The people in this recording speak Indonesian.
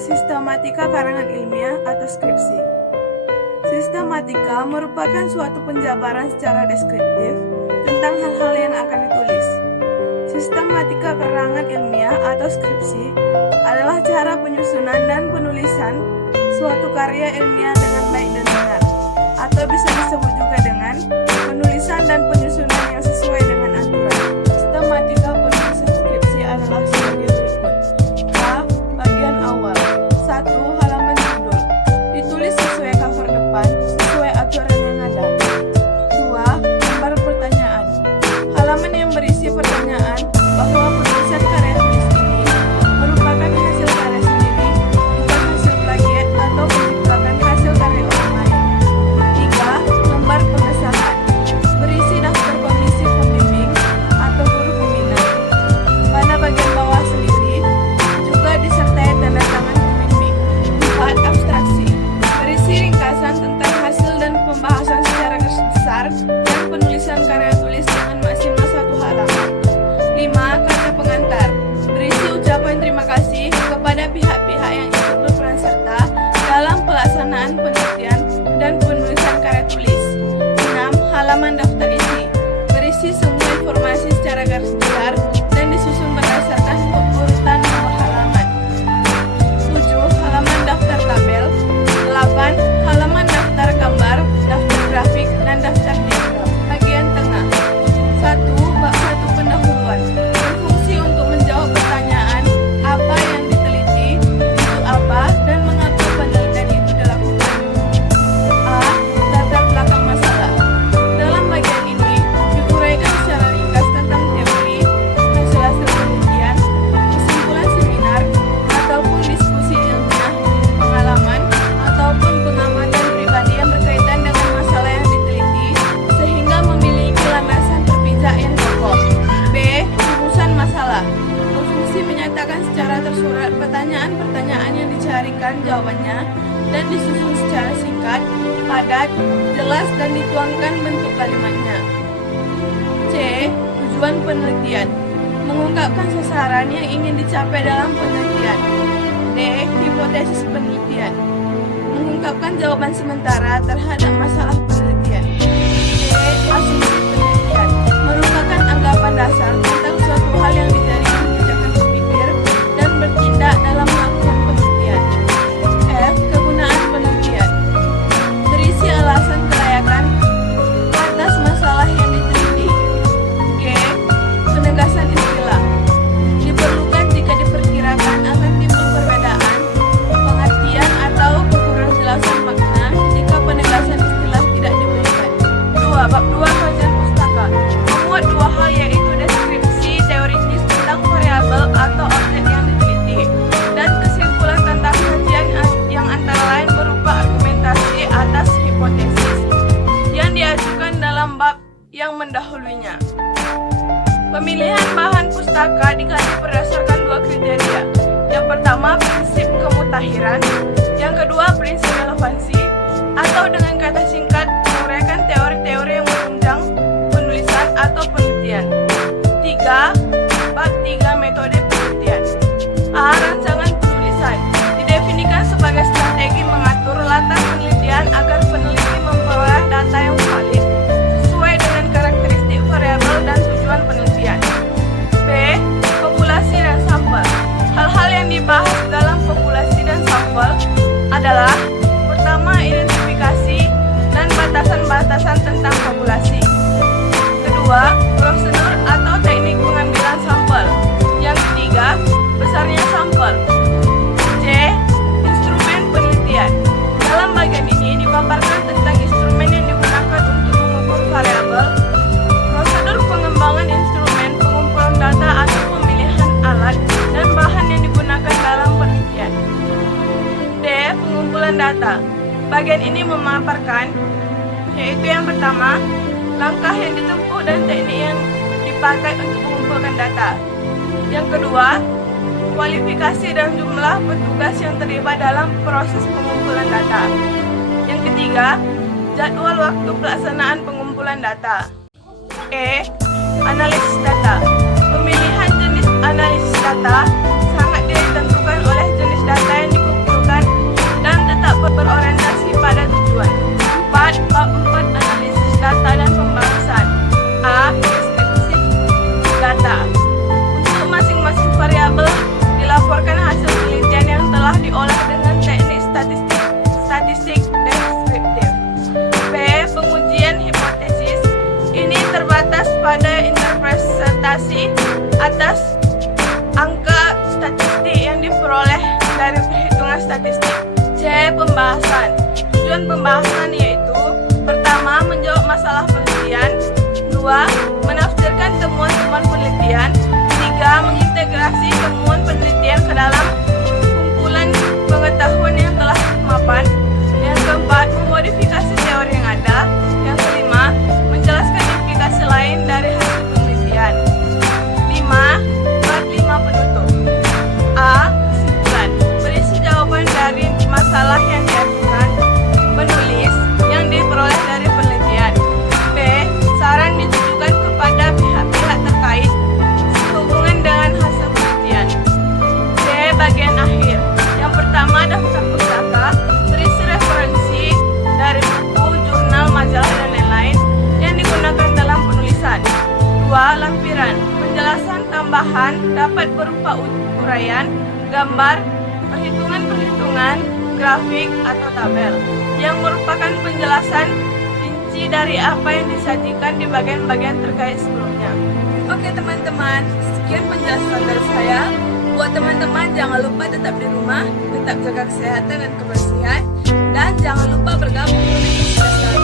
Sistematika karangan ilmiah atau skripsi. Sistematika merupakan suatu penjabaran secara deskriptif tentang hal-hal yang akan ditulis. Sistematika karangan ilmiah atau skripsi adalah cara penyusunan dan penulisan suatu karya ilmiah dengan baik dan benar, atau bisa disebut juga dengan penulisan dan penyusunan yang sesuai dengan aturan. Sistematika penulisan skripsi adalah sebagai berikut. A. Bagian awal. 1. Halaman judul. Ditulis sesuai cover depan, sesuai aturan yang ada. 2. Gambar pertanyaan. Halaman yang berisi pertanyaan bahwa penulisan karya tulis ini merupakan hasil karya sendiri, bukan hasil plagiat atau menciptakan hasil karya orang lain. 3. Lembar pengesahan. Berisi daftar komisi pembimbing atau guru pembina. Pada bagian bawah sendiri juga disertai tanda tangan pembimbing. 4. Abstraksi. Berisi ringkasan tentang hasil dan pembahasan secara garis besar dan penulisan karya tulis dengan maksimal 1 halaman. 5. Kata pengantar. Berisi ucapan terima kasih kepada pihak-pihak yang ikut berperan serta dalam pelaksanaan penelitian dan penulisan karya tulis. 6. Halaman daftar isi. Berisi semua informasi secara garis besar dan disusun berdasarkan urutan nomor halaman. 7. Halaman daftar tabel. 8. Halaman daftar gambar, daftar grafik, dan daftar diagram. Bagian tengah. 1. Bab 1 pendahuluan. Berfungsi untuk menjawab pertanyaan apa yang diteliti, itu apa, dan mengapa penelitian itu dilakukan. A. Latar belakang masalah. Dalam bagian ini diuraikan secara ringkas tentang teori, hasil-hasil penelitian, kesimpulan seminar, ataupun diskusi ilmiah, pengalaman, ataupun pengamatan pribadi yang berkaitan dengan masalah yang diteliti, sehingga memiliki landasan terpijak yang kokoh. B. Rumusan masalah. Berfungsi menyatakan secara tersurat pertanyaan-pertanyaan yang dicarikan jawabannya dan disusun secara singkat, padat, jelas, dan dituangkan bentuk kalimatnya. C. Tujuan penelitian. Mengungkapkan sasaran yang ingin dicapai dalam penelitian. D. Hipotesis penelitian. Mengungkapkan jawaban sementara terhadap masalah penelitian. E. Asumsi penelitian. Merupakan anggapan dasar tentang suatu hal yang dijadikan pijakan berpikir dan bertindak dalam melakukan penelitian. F. Kegunaan penelitian. Berisi alasan kelayakan atas masalah yang diteliti. G. Penegasan istilah. Diperlukan jika diperkirakan akan timbul perbedaan pengertian atau kekurang jelasan makna jika penegasan istilah tidak diberikan. 2. Bab 2 kajian pustaka. Memuat 2 hal, yaitu deskripsi teoritis tentang variabel atau objek yang diteliti dan kesimpulan tentang kajian yang antara lain berupa argumentasi atas hipotesis yang diajukan dalam bab yang mendahulunya. Pemilihan bahan pustaka dikaji berdasarkan 2 kriteria. Yang pertama, prinsip kemutahiran. Yang kedua, prinsip relevansi, atau dengan kata singkat menguraikan teori-teori yang menunjang penulisan atau penelitian. 3. Bab 3 metode penelitian. A. Rancangan penulisan. Didefinisikan sebagai strategi mengatur latar penelitian agar peneliti memperoleh data yang valid sesuai dengan karakteristik variabel dan tujuan penelitian. B. Populasi dan sampel. Hal-hal yang dibahas dalam populasi dan sampel adalah: pertama, identifikasi dan batasan-batasan tentang populasi. Kedua, prosedur atau teknik pengambilan sampel. Yang ketiga, besarnya sampel. C. Instrumen penelitian. Dalam bagian ini dipaparkan tentang instrumen yang digunakan untuk mengukur variabel, prosedur pengembangan instrumen, pengumpulan data atau pemilihan alat dan bahan yang digunakan dalam penelitian. D. Pengumpulan data. Bagian ini memaparkan, yaitu yang pertama, langkah yang ditempuh dan teknik yang dipakai untuk mengumpulkan data. Yang kedua, kualifikasi dan jumlah petugas yang terlibat dalam proses pengumpulan data. Yang ketiga, jadwal waktu pelaksanaan pengumpulan data. E. Analisis data. Pemilihan jenis analisis data sangat ditentukan oleh jenis data yang dikumpulkan atas angka statistik yang diperoleh dari perhitungan statistik. C. Pembahasan. Tujuan pembahasan yaitu: pertama, menjawab masalah penelitian. 2. Menafsirkan temuan-temuan penelitian. 3. Mengintegrasi temuan penelitian ke dalam kumpulan pengetahuan yang telah mapan. Yang keempat, memodifikasi teori yang ada. Yang kelima, menjelaskan implikasi lain dari hasil penelitian. 5. Part 5 penutup. A. Kesimpulan. Berisi jawaban dari masalah yang diajukan penulis yang diperoleh dari penelitian. B. Saran ditujukan kepada pihak-pihak terkait sehubungan dengan hasil penelitian. C. Bagian akhir. Yang pertama, daftar pustaka berisi referensi dari buku, jurnal, majalah, dan lain-lain yang digunakan dalam penulisan. 2. Lampiran. Penjelasan tambahan dapat berupa uraian, gambar, perhitungan-perhitungan, grafik, atau tabel yang merupakan penjelasan rinci dari apa yang disajikan di bagian-bagian terkait sebelumnya. Oke teman-teman, sekian penjelasan dari saya. Buat teman-teman, jangan lupa tetap di rumah, tetap jaga kesehatan dan kebersihan, dan jangan lupa bergabung dengan kita.